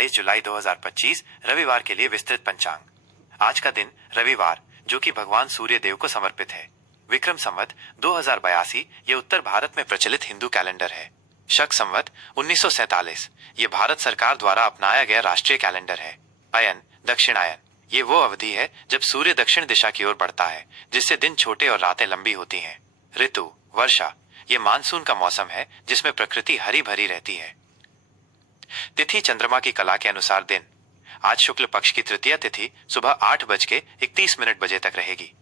22 जुलाई 2025 रविवार के लिए विस्तृत पंचांग। आज का दिन रविवार, जो कि भगवान सूर्य देव को समर्पित है। विक्रम संवत 2082 ये उत्तर भारत में प्रचलित हिंदू कैलेंडर है। शक संवत 1947 ये भारत सरकार द्वारा अपनाया गया राष्ट्रीय कैलेंडर है। अयन दक्षिणायन ये वो अवधि है जब सूर्य दक्षिण दिशा की ओर बढ़ता है, जिससे दिन छोटे और रातें लंबी होती हैं। ऋतु वर्षा ये मानसून का मौसम है जिसमें प्रकृति हरी भरी रहती है। तिथि चंद्रमा की कला के अनुसार दिन। आज शुक्ल पक्ष की तृतीया तिथि सुबह 8:31 तक रहेगी।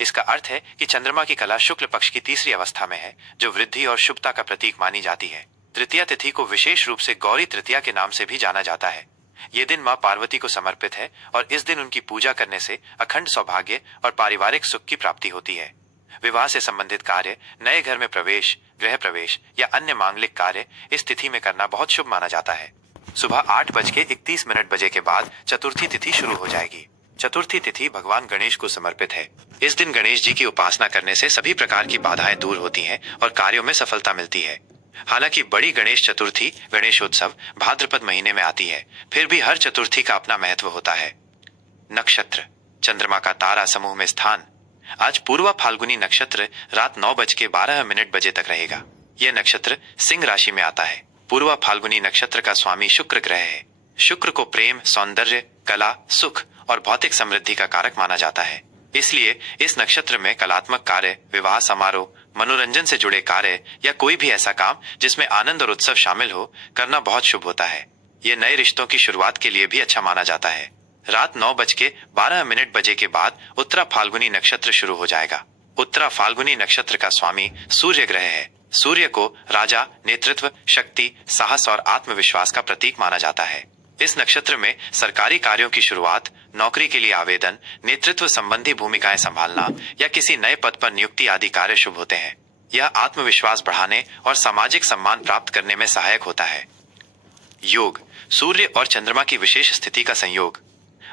इसका अर्थ है कि चंद्रमा की कला शुक्ल पक्ष की तीसरी अवस्था में है, जो वृद्धि और शुभता का प्रतीक मानी जाती है। तृतीया तिथि को विशेष रूप से गौरी तृतीया के नाम से भी जाना जाता है। ये दिन मां पार्वती को समर्पित है और इस दिन उनकी पूजा करने से अखंड सौभाग्य और पारिवारिक सुख की प्राप्ति होती है। विवाह से संबंधित कार्य, नए घर में प्रवेश, गृह प्रवेश या अन्य मांगलिक कार्य इस तिथि में करना बहुत शुभ माना जाता है। सुबह 8:31 के बाद चतुर्थी तिथि शुरू हो जाएगी। चतुर्थी तिथि भगवान गणेश को समर्पित है। इस दिन गणेश जी की उपासना करने से सभी प्रकार की बाधाएं दूर होती हैं और कार्यों में सफलता मिलती है। हालांकि बड़ी गणेश चतुर्थी गणेशोत्सव भाद्रपद महीने में आती है, फिर भी हर चतुर्थी का अपना महत्व होता है। नक्षत्र चंद्रमा का तारा समूह में स्थान। आज पूर्वा फाल्गुनी नक्षत्र रात 9:12 तक रहेगा। यह नक्षत्र सिंह राशि में आता है। पूर्वा फाल्गुनी नक्षत्र का स्वामी शुक्र ग्रह है। शुक्र को प्रेम, सौंदर्य, कला, सुख और भौतिक समृद्धि का कारक माना जाता है। इसलिए इस नक्षत्र में कलात्मक कार्य, विवाह समारोह, मनोरंजन से जुड़े कार्य या कोई भी ऐसा काम जिसमें आनंद और उत्सव शामिल हो, करना बहुत शुभ होता है। ये नए रिश्तों की शुरुआत के लिए भी अच्छा माना जाता है। रात 9:12 के बाद उत्तरा फाल्गुनी नक्षत्र शुरू हो जाएगा। उत्तरा फाल्गुनी नक्षत्र का स्वामी सूर्य ग्रह है। सूर्य को राजा, नेतृत्व, शक्ति, साहस और आत्मविश्वास का प्रतीक माना जाता है। इस नक्षत्र में सरकारी कार्यों की शुरुआत, नौकरी के लिए आवेदन, नेतृत्व संबंधी भूमिकाएं संभालना या किसी नए पद पर नियुक्ति आदि कार्य शुभ होते हैं। यह आत्मविश्वास बढ़ाने और सामाजिक सम्मान प्राप्त करने में सहायक होता है। योग सूर्य और चंद्रमा की विशेष स्थिति का संयोग।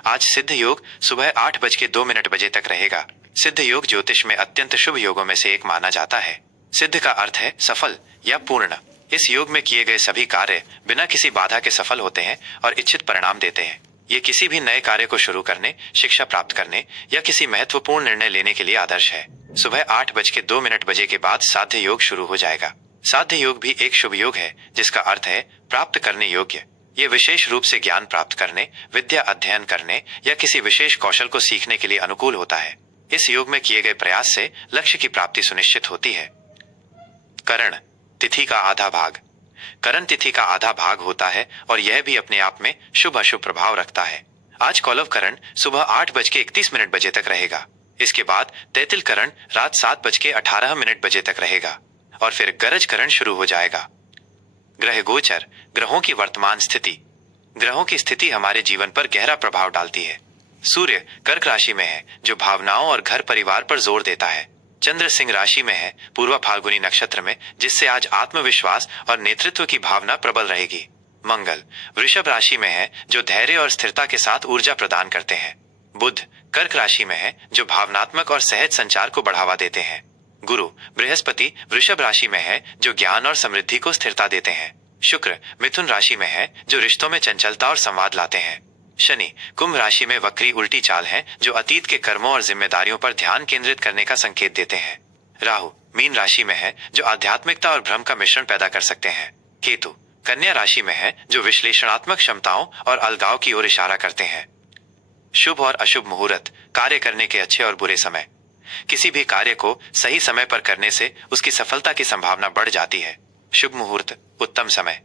आज सिद्ध योग सुबह 8:02 तक रहेगा। सिद्ध योग ज्योतिष में अत्यंत शुभ योगों में से एक माना जाता है। सिद्ध का अर्थ है सफल या पूर्ण। इस योग में किए गए सभी कार्य बिना किसी बाधा के सफल होते हैं और इच्छित परिणाम देते हैं। ये किसी भी नए कार्य को शुरू करने, शिक्षा प्राप्त करने या किसी महत्वपूर्ण निर्णय लेने के लिए आदर्श है। सुबह 8:02 के बाद साध्य योग शुरू हो जाएगा। साध्य योग भी एक शुभ योग है, जिसका अर्थ है प्राप्त करने योग्य। ये विशेष रूप से ज्ञान प्राप्त करने, विद्या अध्ययन करने या किसी विशेष कौशल को सीखने के लिए अनुकूल होता है। इस योग में किए गए प्रयास से लक्ष्य की प्राप्ति सुनिश्चित होती है। करण तिथि का आधा भाग। करण तिथि का आधा भाग होता है और यह भी अपने आप में शुभ अशुभ प्रभाव रखता है। आज कौलव करण सुबह 8:31 तक रहेगा। इसके बाद तैतिल करण रात 7:18 तक रहेगा और फिर गरज करण शुरू हो जाएगा। ग्रह गोचर ग्रहों की वर्तमान स्थिति। ग्रहों की स्थिति हमारे जीवन पर गहरा प्रभाव डालती है। सूर्य कर्क राशि में है, जो भावनाओं और घर परिवार पर जोर देता है। चंद्र सिंह राशि में है, पूर्वा फाल्गुनी नक्षत्र में, जिससे आज आत्मविश्वास और नेतृत्व की भावना प्रबल रहेगी। मंगल वृषभ राशि में है, जो धैर्य और स्थिरता के साथ ऊर्जा प्रदान करते हैं। बुध कर्क राशि में है, जो भावनात्मक और सहज संचार को बढ़ावा देते हैं। गुरु बृहस्पति वृषभ राशि में है, जो ज्ञान और समृद्धि को स्थिरता देते हैं। शुक्र मिथुन राशि में है, जो रिश्तों में चंचलता और संवाद लाते हैं। शनि कुंभ राशि में वक्री उल्टी चाल है, जो अतीत के कर्मों और जिम्मेदारियों पर ध्यान केंद्रित करने का संकेत देते हैं। राहु मीन राशि में है, जो आध्यात्मिकता और भ्रम का मिश्रण पैदा कर सकते हैं। केतु कन्या राशि में है, जो विश्लेषणात्मक क्षमताओं और अलगाव की ओर इशारा करते हैं। शुभ और अशुभ मुहूर्त कार्य करने के अच्छे और बुरे समय। किसी भी कार्य को सही समय पर करने से उसकी सफलता की संभावना बढ़ जाती है। शुभ मुहूर्त उत्तम समय।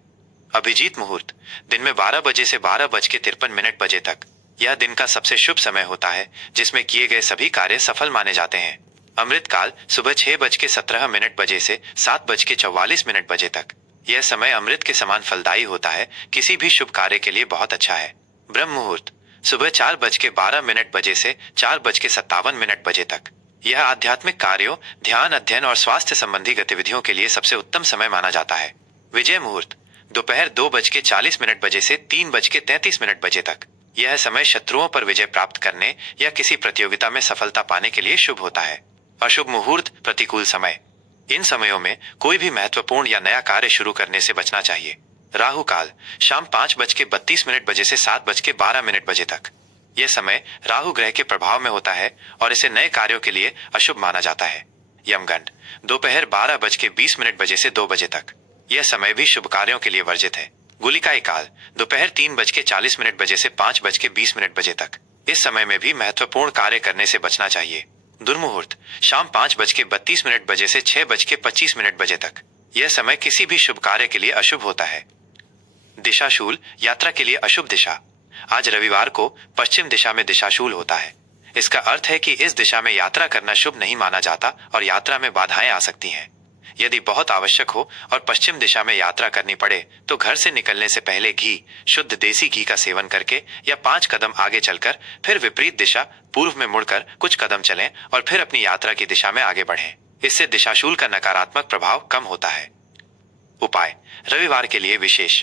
अभिजीत मुहूर्त दिन में 12 से 12:53 तक। यह दिन का सबसे शुभ समय होता है, जिसमें किए गए सभी कार्य सफल माने जाते हैं। अमृत काल सुबह 6:17 से 7:44 तक। यह समय अमृत के समान फलदायी होता है, किसी भी शुभ कार्य के लिए बहुत अच्छा है। ब्रह्म मुहूर्त सुबह 4:12 से 4:57 तक। यह आध्यात्मिक कार्यों, ध्यान, अध्ययन और स्वास्थ्य संबंधी गतिविधियों के लिए सबसे उत्तम समय माना जाता है। विजय मुहूर्त दोपहर 2:40 से 3:33 तक। यह समय शत्रुओं पर विजय प्राप्त करने या किसी प्रतियोगिता में सफलता पाने के लिए शुभ होता है। अशुभ मुहूर्त प्रतिकूल समय। इन समयों में कोई भी महत्वपूर्ण या नया कार्य शुरू करने से बचना चाहिए। राहु काल शाम 5:32 बजे से 7:12 बजे तक। यह समय राहु ग्रह के प्रभाव में होता है और इसे नए कार्यों के लिए अशुभ माना जाता है। यमगंड दोपहर 12:20 बजे से 2 बजे तक। यह समय भी शुभ कार्यों के लिए वर्जित है। गुलिकाई काल दोपहर 3:40 बजे से 5:20 बजे तक। इस समय में भी महत्वपूर्ण कार्य करने से बचना चाहिए। दुर्मुहूर्त शाम 5:32 बजे से 6:25 बजे तक। यह समय किसी भी शुभ कार्य के लिए अशुभ होता है। दिशाशूल यात्रा के लिए अशुभ दिशा। आज रविवार को पश्चिम दिशा में दिशाशूल होता है। इसका अर्थ है कि इस दिशा में यात्रा करना शुभ नहीं माना जाता और यात्रा में बाधाएं आ सकती हैं। यदि बहुत आवश्यक हो और पश्चिम दिशा में यात्रा करनी पड़े तो घर से निकलने से पहले घी, शुद्ध देसी घी का सेवन करके या 5 कदम आगे चलकर फिर विपरीत दिशा पूर्व में मुड़कर कुछ कदम चलें और फिर अपनी यात्रा की दिशा में आगे बढ़ें। इससे दिशाशूल का नकारात्मक प्रभाव कम होता है। उपाय रविवार के लिए विशेष।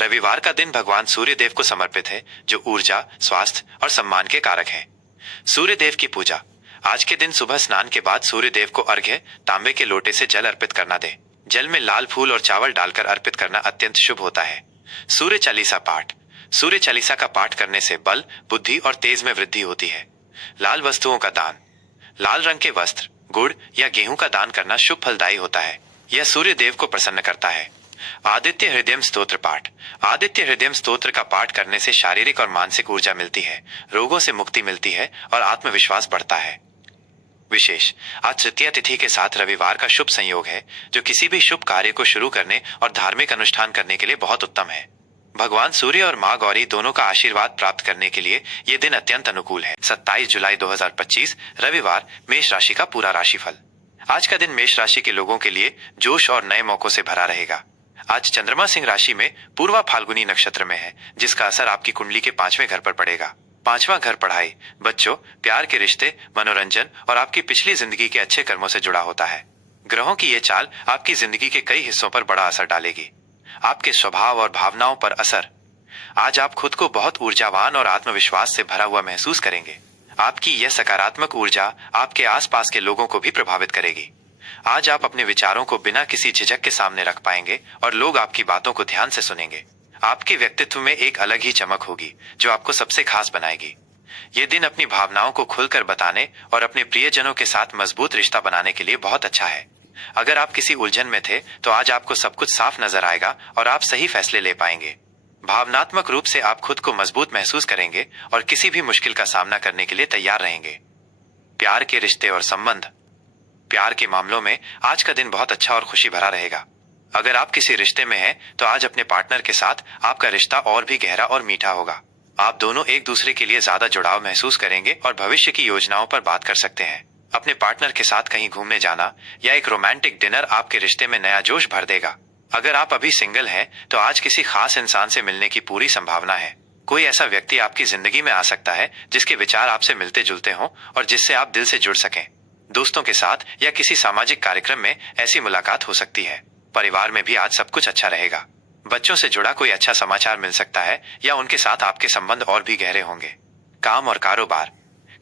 रविवार का दिन भगवान सूर्य देव को समर्पित है, जो ऊर्जा, स्वास्थ्य और सम्मान के कारक हैं। सूर्य देव की पूजा। आज के दिन सुबह स्नान के बाद सूर्य देव को अर्घ्य तांबे के लोटे से जल अर्पित करना दे। जल में लाल फूल और चावल डालकर अर्पित करना अत्यंत शुभ होता है। सूर्य चालीसा पाठ। सूर्य चालीसा का पाठ करने से बल, बुद्धि और तेज में वृद्धि होती है। लाल वस्तुओं का दान। लाल रंग के वस्त्र, गुड़ या गेहूं का दान करना शुभ फलदायी होता है। यह सूर्य देव को प्रसन्न करता है। आदित्य हृदय स्तोत्र पाठ। आदित्य हृदय स्तोत्र का पाठ करने से शारीरिक और मानसिक ऊर्जा मिलती है, रोगों से मुक्ति मिलती है और आत्मविश्वास बढ़ता है। विशेष आज तृतीया तिथि के साथ रविवार का शुभ संयोग है, जो किसी भी शुभ कार्य को शुरू करने और धार्मिक अनुष्ठान करने के लिए बहुत उत्तम है। भगवान सूर्य और माँ गौरी दोनों का आशीर्वाद प्राप्त करने के लिए ये दिन अत्यंत अनुकूल है। 27 जुलाई 2025 रविवार, मेष राशि का पूरा राशिफल। आज का दिन मेष राशि के लोगों के लिए जोश और नए मौकों से भरा रहेगा। आज चंद्रमा सिंह राशि में पूर्वा फाल्गुनी नक्षत्र में है, जिसका असर आपकी कुंडली के 5वें घर पर पड़ेगा। 5वां घर पढ़ाई, बच्चों, प्यार के रिश्ते, मनोरंजन और आपकी पिछली जिंदगी के अच्छे कर्मों से जुड़ा होता है। ग्रहों की ये चाल आपकी जिंदगी के कई हिस्सों पर बड़ा असर डालेगी। आपके स्वभाव और भावनाओं पर असर। आज आप खुद को बहुत ऊर्जावान और आत्मविश्वास से भरा हुआ महसूस करेंगे। आपकी यह सकारात्मक ऊर्जा आपके आसपास के लोगों को भी प्रभावित करेगी। आज आप अपने विचारों को बिना किसी झिझक के सामने रख पाएंगे और लोग आपकी बातों को ध्यान से सुनेंगे। आपके व्यक्तित्व में एक अलग ही चमक होगी, जो आपको सबसे खास बनाएगी। ये दिन अपनी भावनाओं को खुलकर बताने और अपने प्रियजनों के साथ मजबूत रिश्ता बनाने के लिए बहुत अच्छा है। अगर आप किसी उलझन में थे तो आज आपको सब कुछ साफ नजर आएगा और आप सही फैसले ले पाएंगे। भावनात्मक रूप से आप खुद को मजबूत महसूस करेंगे और किसी भी मुश्किल का सामना करने के लिए तैयार रहेंगे। प्यार के रिश्ते और संबंध। प्यार के मामलों में आज का दिन बहुत अच्छा और खुशी भरा रहेगा। अगर आप किसी रिश्ते में हैं, तो आज अपने पार्टनर के साथ आपका रिश्ता और भी गहरा और मीठा होगा। आप दोनों एक दूसरे के लिए ज्यादा जुड़ाव महसूस करेंगे और भविष्य की योजनाओं पर बात कर सकते हैं। अपने पार्टनर के साथ कहीं घूमने जाना या एक रोमांटिक डिनर आपके रिश्ते में नया जोश भर देगा। अगर आप अभी सिंगल हैं, तो आज किसी खास इंसान से मिलने की पूरी संभावना है। कोई ऐसा व्यक्ति आपकी जिंदगी में आ सकता है जिसके विचार आपसे मिलते जुलते हों और जिससे आप दिल से जुड़ सकें। दोस्तों के साथ या किसी सामाजिक कार्यक्रम में ऐसी मुलाकात हो सकती है। परिवार में भी आज सब कुछ अच्छा रहेगा। बच्चों से जुड़ा कोई अच्छा समाचार मिल सकता है या उनके साथ आपके संबंध और भी गहरे होंगे। काम और कारोबार।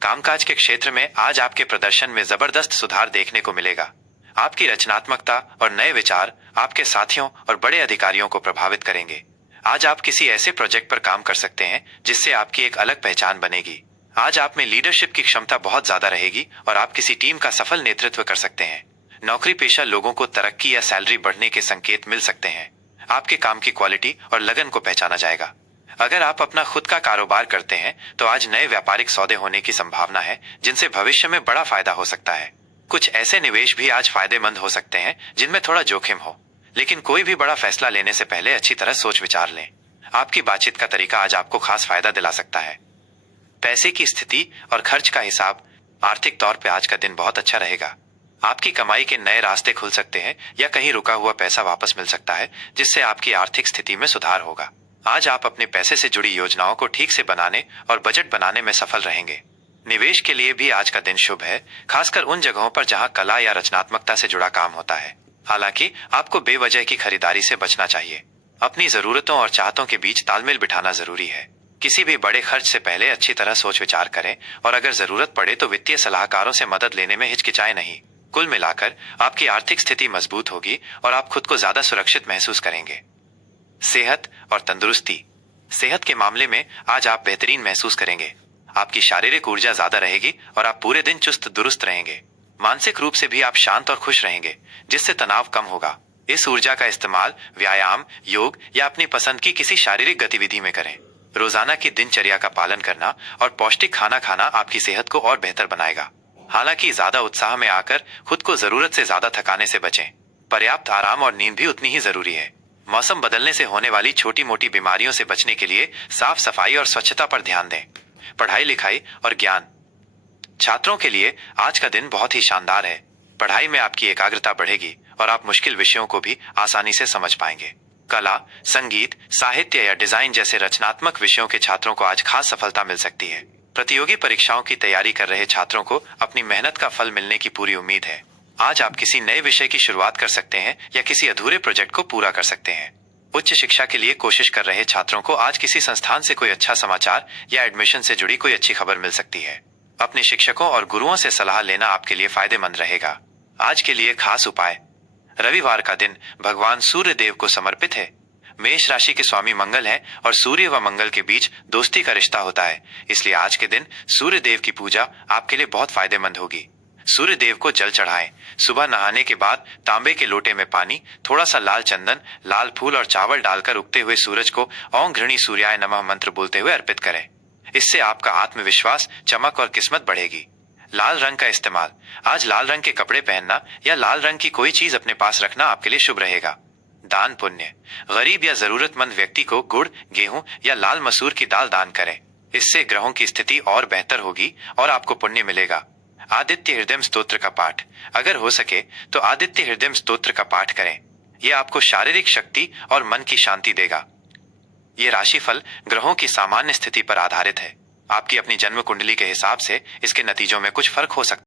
कामकाज के क्षेत्र में आज आपके प्रदर्शन में जबरदस्त सुधार देखने को मिलेगा। आपकी रचनात्मकता और नए विचार आपके साथियों और बड़े अधिकारियों को प्रभावित करेंगे। आज आप किसी ऐसे प्रोजेक्ट पर काम कर सकते हैं जिससे आपकी एक अलग पहचान बनेगी। आज आप में लीडरशिप की क्षमता बहुत ज्यादा रहेगी और आप किसी टीम का सफल नेतृत्व कर सकते हैं। नौकरी पेशा लोगों को तरक्की या सैलरी बढ़ने के संकेत मिल सकते हैं। आपके काम की क्वालिटी और लगन को पहचाना जाएगा। अगर आप अपना खुद का कारोबार करते हैं, तो आज नए व्यापारिक सौदे होने की संभावना है, जिनसे भविष्य में बड़ा फायदा हो सकता है। कुछ ऐसे निवेश भी आज फायदेमंद हो सकते हैं जिनमें थोड़ा जोखिम हो, लेकिन कोई भी बड़ा फैसला लेने से पहले अच्छी तरह सोच विचार लें। आपकी बातचीत का तरीका आज आपको खास फायदा दिला सकता है। पैसे की स्थिति और खर्च का हिसाब। आर्थिक तौर पे आज का दिन बहुत अच्छा रहेगा। आपकी कमाई के नए रास्ते खुल सकते हैं या कहीं रुका हुआ पैसा वापस मिल सकता है, जिससे आपकी आर्थिक स्थिति में सुधार होगा। आज आप अपने पैसे से जुड़ी योजनाओं को ठीक से बनाने और बजट बनाने में सफल रहेंगे। निवेश के लिए भी आज का दिन शुभ है, खासकर उन जगहों पर जहां कला या रचनात्मकता से जुड़ा काम होता है। हालांकि आपको बेवजह की खरीदारी से बचना चाहिए। अपनी जरूरतों और चाहतों के बीच तालमेल बिठाना जरूरी है। किसी भी बड़े खर्च से पहले अच्छी तरह सोच विचार करें और अगर जरूरत पड़े तो वित्तीय सलाहकारों से मदद लेने में हिचकिचाएं नहीं। कुल मिलाकर आपकी आर्थिक स्थिति मजबूत होगी और आप खुद को ज्यादा सुरक्षित महसूस करेंगे। सेहत और तंदुरुस्ती। सेहत के मामले में आज आप बेहतरीन महसूस करेंगे। आपकी शारीरिक ऊर्जा ज्यादा रहेगी और आप पूरे दिन चुस्त दुरुस्त रहेंगे। मानसिक रूप से भी आप शांत और खुश रहेंगे, जिससे तनाव कम होगा। इस ऊर्जा का इस्तेमाल व्यायाम, योग या अपनी पसंद की किसी शारीरिक गतिविधि में करें। रोजाना की दिनचर्या का पालन करना और पौष्टिक खाना खाना आपकी सेहत को और बेहतर बनाएगा। हालांकि ज्यादा उत्साह में आकर खुद को जरूरत से ज्यादा थकाने से बचें। पर्याप्त आराम और नींद भी उतनी ही जरूरी है। मौसम बदलने से होने वाली छोटी मोटी बीमारियों से बचने के लिए साफ सफाई और स्वच्छता पर ध्यान दें। पढ़ाई लिखाई और ज्ञान। छात्रों के लिए आज का दिन बहुत ही शानदार है। पढ़ाई में आपकी एकाग्रता बढ़ेगी और आप मुश्किल विषयों को भी आसानी से समझ पाएंगे। कला, संगीत, साहित्य या डिजाइन जैसे रचनात्मक विषयों के छात्रों को आज खास सफलता मिल सकती है। प्रतियोगी परीक्षाओं की तैयारी कर रहे छात्रों को अपनी मेहनत का फल मिलने की पूरी उम्मीद है। आज आप किसी नए विषय की शुरुआत कर सकते हैं या किसी अधूरे प्रोजेक्ट को पूरा कर सकते हैं। उच्च शिक्षा के लिए कोशिश कर रहे छात्रों को आज किसी संस्थान से कोई अच्छा समाचार या एडमिशन से जुड़ी कोई अच्छी खबर मिल सकती है। अपने शिक्षकों और गुरुओं से सलाह लेना आपके लिए फायदेमंद रहेगा। आज के लिए खास उपाय। रविवार का दिन भगवान सूर्य देव को समर्पित है। मेष राशि के स्वामी मंगल हैं और सूर्य व मंगल के बीच दोस्ती का रिश्ता होता है, इसलिए आज के दिन सूर्य देव की पूजा आपके लिए बहुत फायदेमंद होगी। सूर्य देव को जल चढ़ाएं। सुबह नहाने के बाद तांबे के लोटे में पानी, थोड़ा सा लाल चंदन, लाल फूल और चावल डालकर उगते हुए सूरज को ओम घृणी सूर्याय नमः मंत्र बोलते हुए अर्पित करें। इससे आपका आत्मविश्वास, चमक और किस्मत बढ़ेगी। लाल रंग का इस्तेमाल। आज लाल रंग के कपड़े पहनना या लाल रंग की कोई चीज अपने पास रखना आपके लिए शुभ रहेगा। दान पुण्य। गरीब या जरूरतमंद व्यक्ति को गुड़, गेहूं या लाल मसूर की दाल दान करें। इससे ग्रहों की स्थिति और बेहतर होगी और आपको पुण्य मिलेगा। आदित्य हृदय स्तोत्र का पाठ। अगर हो सके तो आदित्य हृदय स्तोत्र का पाठ करें। यह आपको शारीरिक शक्ति और मन की शांति देगा। ये राशिफल ग्रहों की सामान्य स्थिति पर आधारित है। आपकी अपनी जन्म कुंडली के हिसाब से इसके नतीजों में कुछ फर्क हो सकता है।